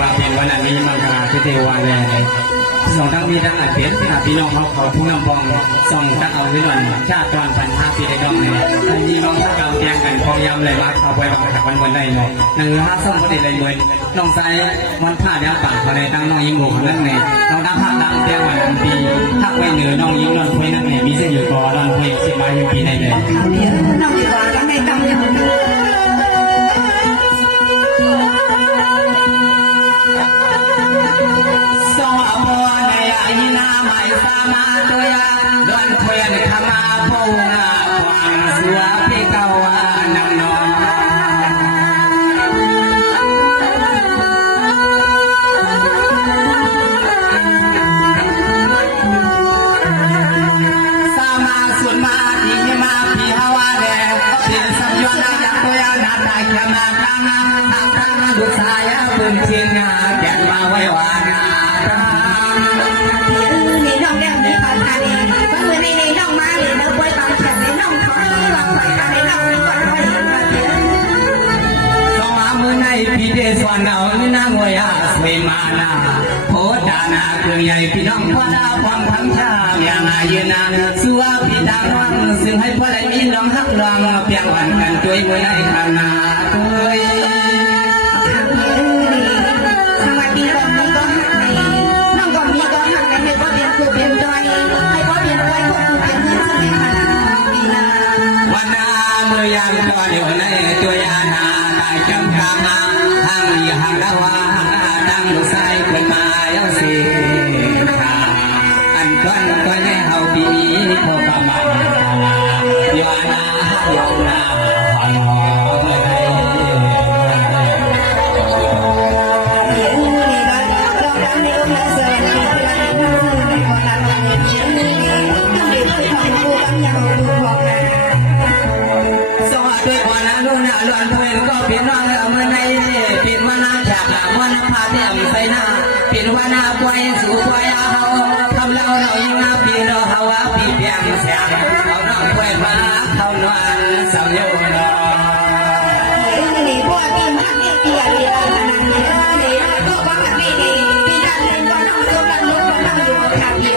ว่าเป็นวันนี้มังคลาที่เทวาแลส่งทั้งมีทั้งอาเปียนพี่น้องเขาขอทุ่งน้ำบองส่งทั้งเอาไว้หน่อยชาติตอนพันห้าปีได้ดองเลยทันทีน้องถ้าเราแย่งกันพอยำเลยมาเอาไปวางจากวันได้เลยหนึ่งห้าส้มก็ได้เลยเลยน้องไซมันผ้าเดียวปากเขาเลยตั้งน้องยิงหมูนั่นไงน้องตั้งผ้าตั้งเตี้ยวันปีถ้าไปเหนือน้องยิงนอนคุยนั่นไงมีเส้นอยู่ก่อนอนคุยสิมาอยู่ปีได้เลยน้องดีกว่าตั้งในตั้งเนี่ยมันสองบัวในอายินาไม่สามารถตัวยันดวนคุยในขมาพูงาควางสัวพี่เกาวานำนองสามาสุดมาดีมาพี่ฮาวาเดพี่สัญญาณยักตัวยันนาได้ขมาคังคังดูสายปืนเชียงงาแกนมาไว้วานานี่น้องแก้มนี่เขาทานเองว่าเมื่อในน้องมาเลยแล้วป่วยบางแขนในน้องเขาหลังไปทานในน้องมีก่อนไว้สองมือในพี่เดชวันเอาหน้างวยาสวยมานาโพดานาเครื่องใหญ่พี่น้องพ่อดาความทั้งชาอย่างอายุนาสัวพี่ดาวังซึ่งให้พ่อได้มีน้องฮักลองเพียงวันกันช่วยมวยในขนาดด้วยสวัสดีก่อนมีก็หักในน้องก่อนมีก็หักในให้พ่อเรียนครูเรียนด้วยให้พ่อเรียนด้วยพ่อครูเรียนเงินสมัยมาดีนาวันนาเมื่อยามก่อนอยู่ในตัวยานาได้จำกามาทางลีหางดาวาดังลูกไส้ขึ้นมาเย้าสีอันก้อนก้อนให้เฮาปีโคกามาอยู่อาณาอยู่นาฟังหอเมื่อไรสวัสดีวันนั้นลูกน่ะล้วนถอยก็เป็นน้องเอาเมื่อไหร่เป็นวันน่าจากวันพาเต็มใส่หน้าเป็นวันน่าปล่อยสู่ปล่อยเอาทำเราเรายังน่าปีเราเฮาว่าปีเพียงแสงเอาน้องปล่อยมาเข้านวลสาวโยนนี่พวกพี่มาเนี่ยเกียร์เรียนนั่นนี่นี่ก็ว่านี่นี่พี่นั่นเล่นว่าน้องตัวกันลูกน้องอยู่ข้างพี่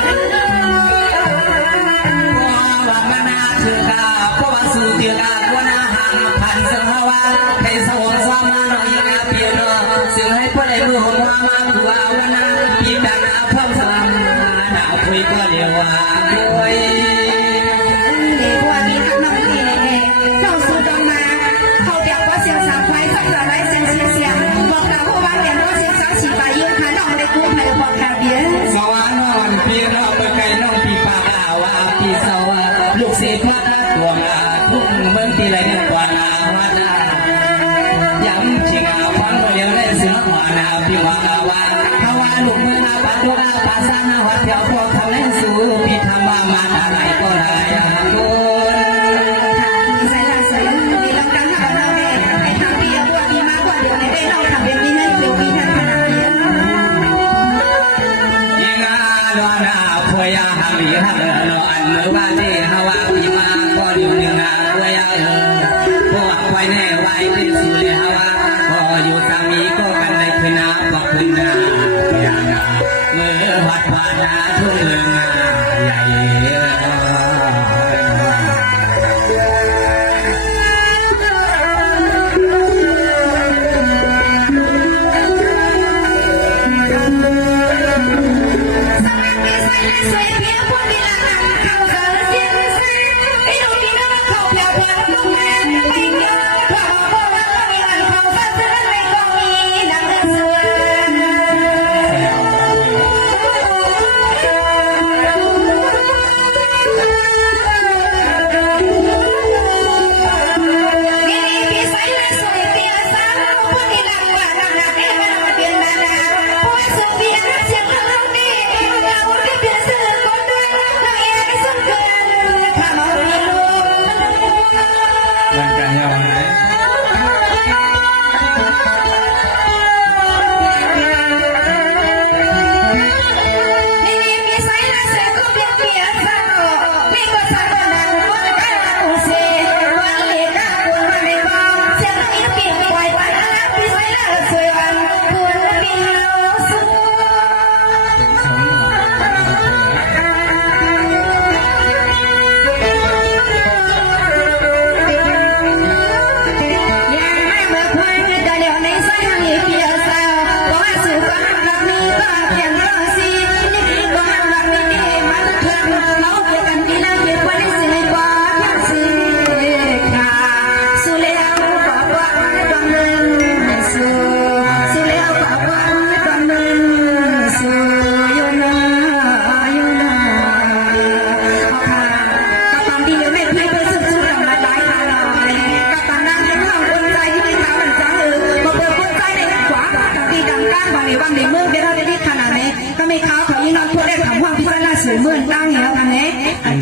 ว่ามานาถือกาเพราะว่าสู่เดียกาว่านาหางพันสังหวะให้สวงสามาหน่อยนาเปียโนซึ่งให้พ่อได้มือหัวมาหัวว่านาพี่แต่นาเพิ่มสลามนาคุยก็เรียกว่าด้วยนี่พวกพี่ข้างนอกนี่นี่เข้าสู่ตรงมาเขาเรียกว่าเสียงสาวไฟสักอะไรเสียงบอกเราเพราะว่าเรียนว่าเสียงสาวสีไปยืนขาน้องได้กู้ให้บอกขาเบี้ยสวรรค์วันพี่น้องไปไกลน้องพี่ปากาว่าพี่สาวลูกเสียพระตัวมาทุ่งเมืองที่ไรเนี่ยกว่านาวัดย้ำชิงอาฟังเรียงได้เสือหัวนาพี่ว่าว่าถ้าว่าลูกเมืองอาปัตตุนาปาสานาวัดเที่ยวพวกเขาเล่นสู่พี่ทำมาอะไรก็ได้บุญใส่ละใส่ดีลองกันทำเราเนี่ยให้ทำดีเอาพวกพี่มาพวกเดี๋ยวในได้เราทำเป็นพี่นั่นเป็นพี่นั่นขนาดนี้ยิงอาโดนาพยาหังลีหังโนอันเมื่อวันที่ฮาวาพี่มาก็อยู่หนึ่งอาพยาพวกไว้แน่ไว้ที่สุดเลยฮาวาก็อยู่สามีก็กันได้คืนนาบอกคืนนาอย่างนาเมื่อวัดวานาทุ่งเลืองใหญ่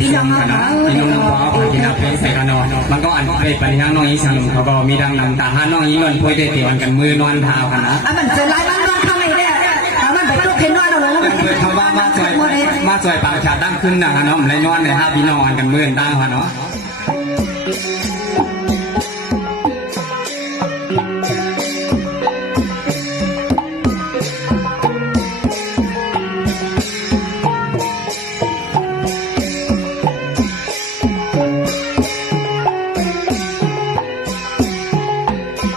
พี่น้องกันเนาะพี่น้องพ่อพี่น้องเป็นใส่กันเนาะมันก็อันไปไปทางน้องอีสานเขาก็มีดังต่างๆน้องอีเงินพูดได้เตียวกันมือนอนเท้ากันนะ มันจะไล่บ้านนอนข้างในเนี่ยมันไปลุกเห็นนอนเราลง เพื่อนเขาว่ามาสวยปากชาตั้งขึ้นนะฮะเนาะเลยนอนในห้าพี่น้องกันมือตั้งฮะเนาะ